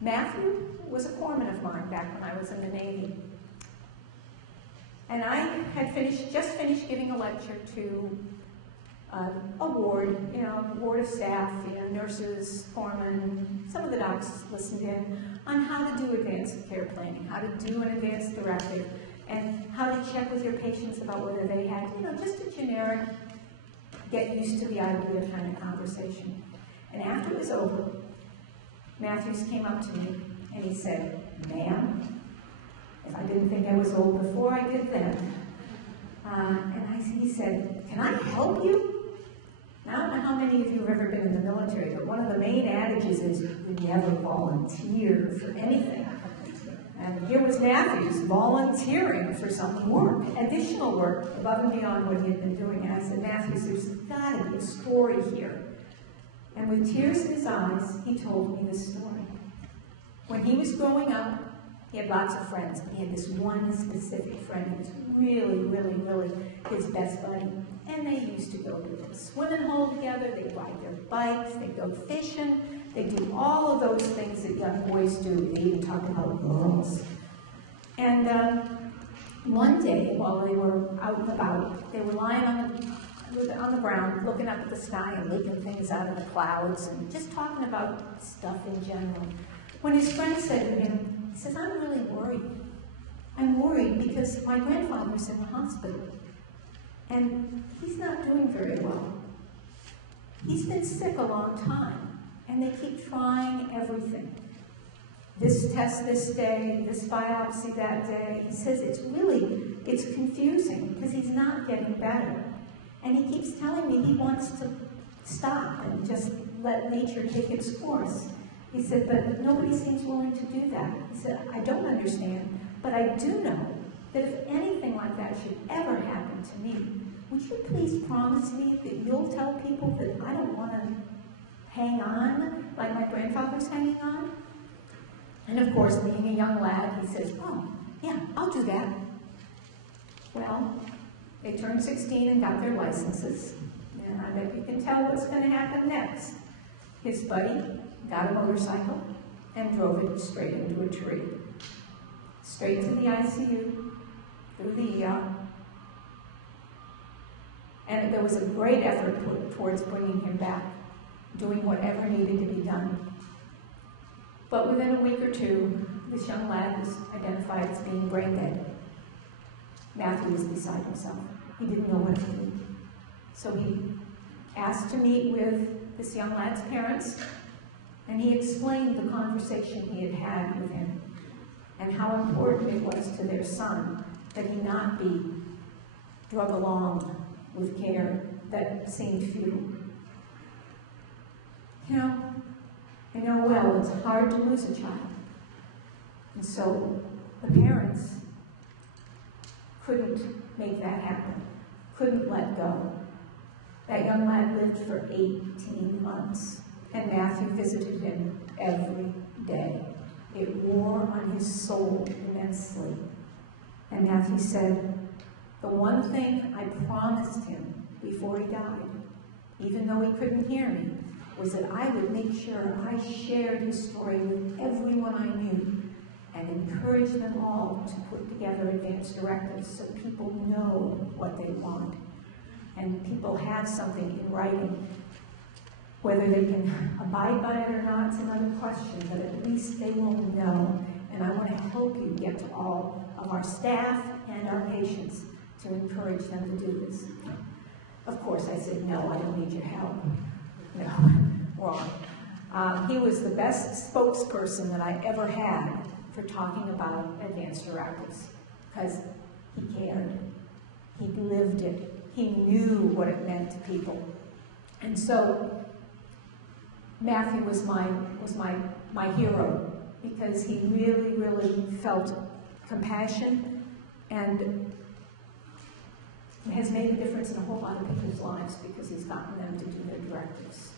Matthew was a corpsman of mine back when I was in the Navy. And I had just finished giving a lecture to a ward, ward of staff, nurses, foremen, some of the docs listened in, on how to do advanced care planning, how to do an advanced directive, and how to check with your patients about whether they had, just a generic, get used to the idea kind of conversation. And after it was over, Matthews came up to me and he said, "Ma'am, if I didn't think I was old before, I did then." He said, "Can I help you?" Now, I don't know how many of you have ever been in the military, but one of the main adages is you never volunteer for anything. And here was Matthews volunteering for some work, additional work, above and beyond what he had been doing. And I said, "Matthews, there's got to be a story here." And with tears in his eyes, he told me this story. When he was growing up, he had lots of friends, but he had this one specific friend who was really, really, really his best buddy. And they used to go to the swimming hole together, they'd ride their bikes, they'd go fishing, they'd do all of those things that young boys do. They even talk about girls. And one day, while they were out and about, they were lying on the ground, looking up at the sky and leaking things out of the clouds and just talking about stuff in general. When his friend said to him, he says, "I'm really worried. I'm worried because my grandfather's in the hospital and he's not doing very well. He's been sick a long time and they keep trying everything. This test this day, this biopsy that day." He says it's confusing because he's not getting better. And he keeps telling me he wants to stop and just let nature take its course. He said, "But nobody seems willing to do that." He said, "I don't understand, but I do know that if anything like that should ever happen to me, would you please promise me that you'll tell people that I don't want to hang on like my grandfather's hanging on?" And of course, being a young lad, he says, "Oh, yeah, I'll do that." Well, they turned 16 and got their licenses. And I bet you can tell what's going to happen next. His buddy got a motorcycle and drove it straight into a tree. Straight to the ICU, through the ER. And there was a great effort put towards bringing him back, doing whatever needed to be done. But within a week or two, this young lad was identified as being brain dead. Matthew was beside himself. He didn't know what to do. So he asked to meet with this young lad's parents, and he explained the conversation he had had with him and how important it was to their son that he not be drug along with care that seemed futile. I know well it's hard to lose a child. And so the parents couldn't make that happen, couldn't let go. That young lad lived for 18 months, and Matthew visited him every day. It wore on his soul immensely. And Matthew said, "The one thing I promised him before he died, even though he couldn't hear me, was that I would make sure I shared his story with everyone I knew and encourage them all to put together advanced directives so people know what they want. And people have something in writing. Whether they can abide by it or not is another question, but at least they will know. And I want to help you get to all of our staff and our patients to encourage them to do this." Of course, I said, "No, I don't need your help." No, wrong. He was the best spokesperson that I ever had for talking about advanced directives, because he cared. He lived it. He knew what it meant to people. And so Matthew was my hero, because he really, really felt compassion and has made a difference in a whole lot of people's lives because he's gotten them to do their directives.